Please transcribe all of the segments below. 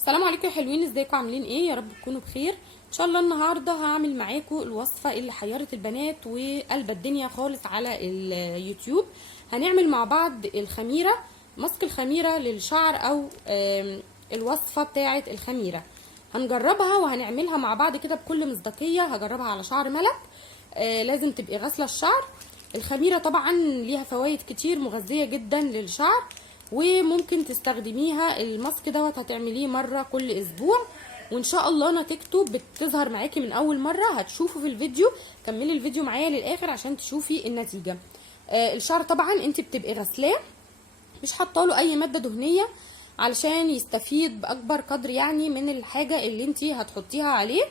السلام عليكم يا حلوين، ازيكم؟ عاملين ايه؟ يا رب تكونوا بخير. ان شاء الله النهارده هعمل معاكم الوصفه اللي حيرت البنات وقلبت الدنيا خالص على اليوتيوب. هنعمل مع بعض الخميره، ماسك الخميره للشعر او الوصفه بتاعه الخميره. هنجربها وهنعملها مع بعض كده بكل مصداقيه. هجربها على شعر ملك. لازم تبقي غاسله الشعر. الخميره طبعا ليها فوائد كتير مغذيه جدا للشعر، وممكن تستخدميها. الماسك دوت هتعمليه مره كل اسبوع، وان شاء الله نتيجته بتظهر معاكي من اول مره. هتشوفوا في الفيديو، كملي الفيديو معايا للاخر عشان تشوفي النتيجه. الشعر طبعا انت بتبقي غسلاه، مش حاطاله اي ماده دهنيه علشان يستفيد باكبر قدر يعني من الحاجه اللي انت هتحطيها عليه.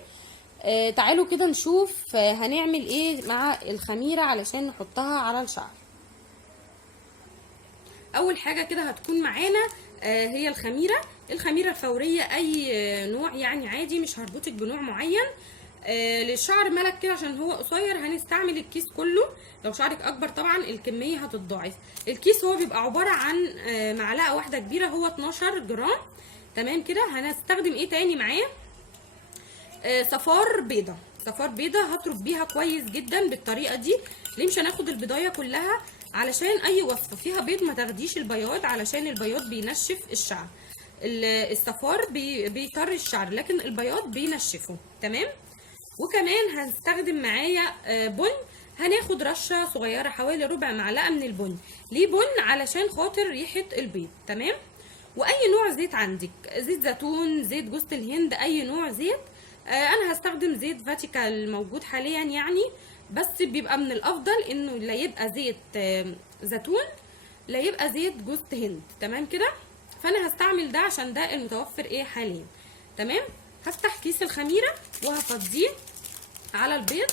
تعالوا كده نشوف هنعمل ايه مع الخميره علشان نحطها على الشعر. اول حاجه كده هتكون معانا هي الخميره الفوريه، اي نوع يعني عادي، مش هربطك بنوع معين. للشعر ملك كده عشان هو قصير هنستعمل الكيس كله. لو شعرك اكبر طبعا الكميه هتتضاعف. الكيس هو بيبقى عباره عن معلقه واحده كبيره، هو 12 جرام. تمام كده. هنستخدم ايه تاني معاه؟ صفار بيضه هطرب بيها كويس جدا بالطريقه دي. ليه مش هناخد البضايه كلها؟ علشان اي وصفه فيها بيض ما تاخديش البياض، علشان البياض بينشف الشعر. الصفار بيطري الشعر، لكن البياض بينشفه. تمام. وكمان هنستخدم معايا بن. هناخد رشه صغيره حوالي ربع معلقه من البن. ليه بن؟ علشان خاطر ريحه البيض. تمام. واي نوع زيت عندك، زيت زيتون، زيت جوز الهند، اي نوع زيت. انا هستخدم زيت فاتيكا الموجود حاليا يعني، بس بيبقى من الافضل انه لا يبقى زيت زيتون، لا يبقى زيت جوز هند. تمام كده. فانا هستعمل ده عشان ده المتوفر ايه حاليا. تمام. هفتح كيس الخميره وهفضيه على البيض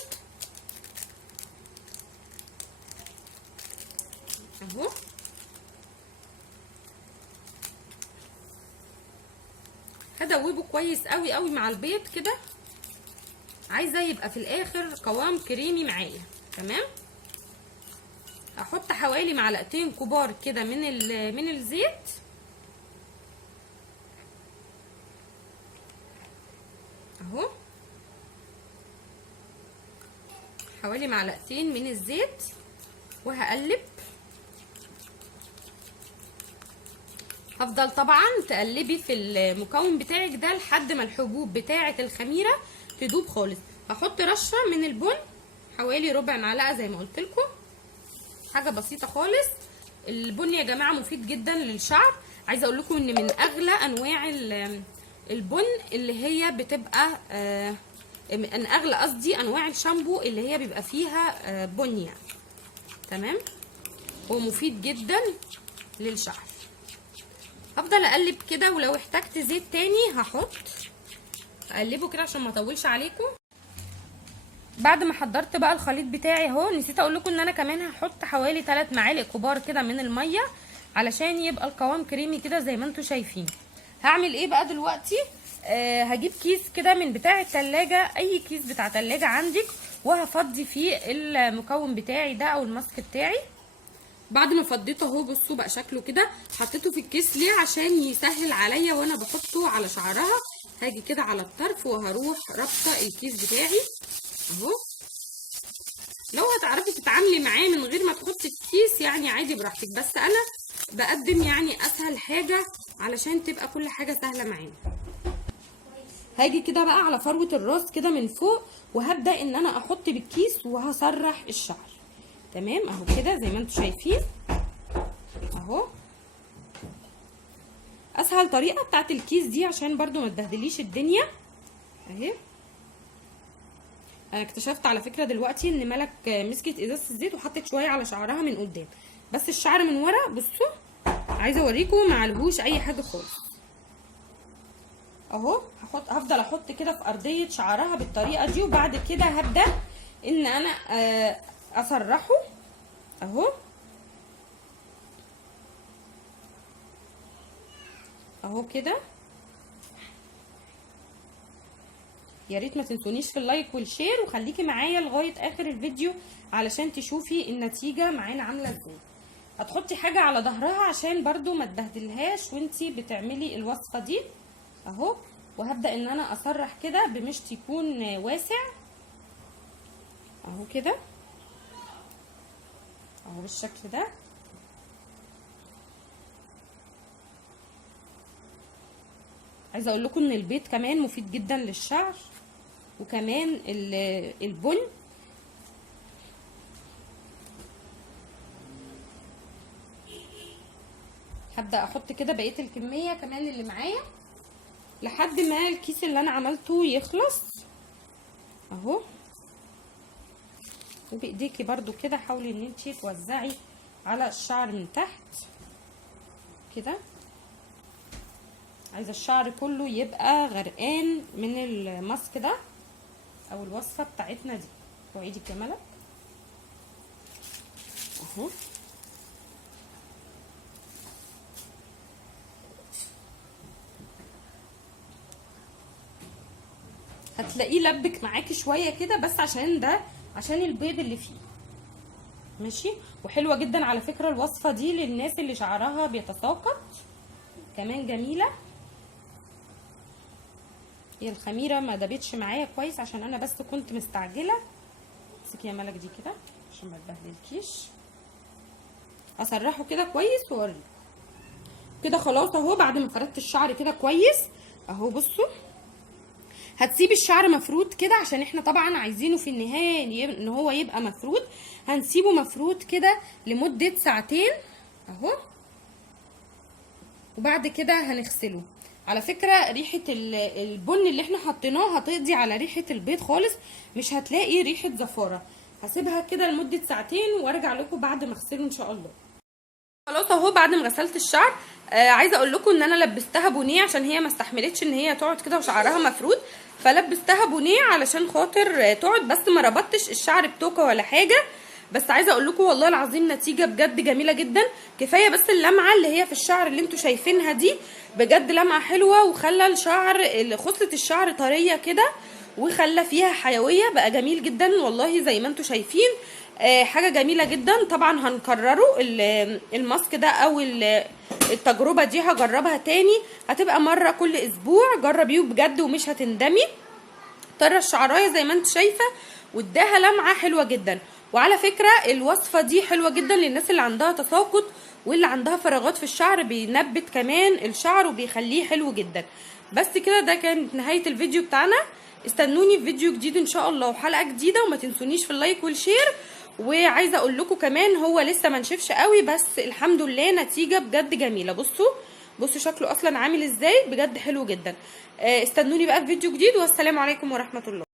اهو. هدوبه كويس قوي قوي مع البيض كده. عايزه يبقى في الاخر قوام كريمي معايا. تمام. احط حوالي معلقتين كبار كده من الزيت اهو، حوالي معلقتين من الزيت، وهقلب. هفضل طبعا تقلبي في المكون بتاعك ده لحد ما الحبوب بتاعه الخميره تدوب خالص. هحط رشه من البن حوالي ربع معلقه زي ما قلت لكم، حاجه بسيطه خالص. البن يا جماعه مفيد جدا للشعر. عايزه اقول لكم ان من اغلى انواع البن اللي هي بتبقى من اغلى قصدي انواع الشامبو اللي هي بيبقى فيها بن يعني. تمام. هو مفيد جدا للشعر. هفضل اقلب كده، ولو احتجت زيت تاني هحط. اقلبه كده عشان ما اطولش عليكم. بعد ما حضرت بقى الخليط بتاعي اهو، نسيت اقول لكم ان انا كمان هحط حوالي 3 معالق كبار كده من الميه علشان يبقى القوام كريمي كده زي ما انتم شايفين. هعمل ايه بقى دلوقتي؟ هجيب كيس كده من بتاع التلاجة، اي كيس بتاع تلاجة عندك، وهفضي فيه المكون بتاعي ده او الماسك بتاعي. بعد ما فضيته اهو، بصوا بقى شكله كده. حطيته في الكيس ليه؟ عشان يسهل عليا وانا بحطه على شعرها. هاجي كده على الطرف وهروح رابطه الكيس بتاعي اهو. لو هتعرفي تتعاملي معاه من غير ما تحطي الكيس يعني عادي براحتك، بس انا بقدم يعني اسهل حاجه علشان تبقى كل حاجه سهله معانا. هاجي كده بقى على فروه الراس كده من فوق، وهبدا ان انا احط بالكيس وهسرح الشعر. تمام اهو كده زي ما انتم شايفين اهو. اسهل طريقه بتاعت الكيس دي عشان برضو ما تبهدليش الدنيا اهي. انا اكتشفت على فكره دلوقتي ان ملك مسكت ازازه الزيت وحطت شويه على شعرها من قدام، بس الشعر من ورا بصوا. عايزه اوريكم معلهوش اي حاجه خالص اهو. هفضل احط كده في ارضيه شعرها بالطريقه دي، وبعد كده هبدا ان انا اسرحه اهو اهو كده. يا ريت ما تنسونيش في اللايك والشير، وخليكي معايا لغايه اخر الفيديو علشان تشوفي النتيجه معانا عامله ازاي. هتحطي حاجه على ظهرها عشان برضو ما تبهدلهاش وانتي بتعملي الوصفه دي اهو. وهبدا ان انا اسرح كده بمشط يكون واسع اهو كده اهو بالشكل ده. عايزه اقول لكم ان البيض كمان مفيد جدا للشعر، وكمان البن. هبدا احط كده بقيه الكميه كمان اللي معايا لحد ما الكيس اللي انا عملته يخلص اهو. وبايديكي برضو كده حاولي ان انتي توزعي على الشعر من تحت كده. عايزه الشعر كله يبقى غرقان من الماسك ده او الوصفه بتاعتنا دي. وعيدي يا ملك اهو. هتلاقيه لبك معاكي شويه كده بس عشان البيض اللي فيه ماشي. وحلوه جدا على فكره الوصفه دي للناس اللي شعرها بيتساقط، كمان جميله. هي الخميره ما دابتش معايا كويس عشان انا بس كنت مستعجله. امسكي يا ملك دي كده عشان ما تبهدلكيش. اسرحه كده كويس واوريكم كده. خلاص اهو بعد ما فردت الشعر كده كويس اهو. بصوا هتسيبي الشعر مفرود كده عشان احنا طبعا عايزينه في النهايه ان هو يبقى مفرود. هنسيبه مفرود كده لمده ساعتين اهو. وبعد كده هنغسله. على فكره ريحه البن اللي احنا حطيناه هتقضي على ريحه البيض خالص، مش هتلاقي ريحه زفاره. هسيبها كده لمده ساعتين وارجع لكم بعد ما اغسله ان شاء الله. خلاص اهو بعد ما غسلت الشعر عايزه اقول لكم ان انا لبستها بونيه عشان هي ما استحملتش ان هي تقعد كده وشعرها مفرود، فلبستها بونيه علشان خاطر تقعد. بس ما ربطتش الشعر بتوكه ولا حاجه. بس عايزه اقول لكم والله العظيم نتيجه بجد جميله جدا. كفايه بس اللمعه اللي هي في الشعر اللي انتوا شايفينها دي، بجد لمعه حلوه وخلى الشعر خصله الشعر طريه كده وخلى فيها حيويه، بقى جميل جدا والله زي ما انتوا شايفين. حاجه جميله جدا. طبعا هنكرره الماسك ده او التجربه دي هجربها تاني، هتبقى مره كل اسبوع. جربيه بجد ومش هتندمي. طرى الشعرايه زي ما انت شايفه واداها لمعه حلوه جدا. وعلى فكره الوصفه دي حلوه جدا للناس اللي عندها تساقط واللي عندها فراغات في الشعر، بينبت كمان الشعر وبيخليه حلو جدا. بس كده ده كانت نهايه الفيديو بتاعنا. استنوني في فيديو جديد ان شاء الله وحلقه جديده، وما تنسونيش في اللايك والشير. وعايزه اقول لكم كمان هو لسه ما نشفش قوي بس الحمد لله نتيجه بجد جميله. بصوا شكله اصلا عامل ازاي، بجد حلو جدا. استنوني بقى في فيديو جديد والسلام عليكم ورحمه الله.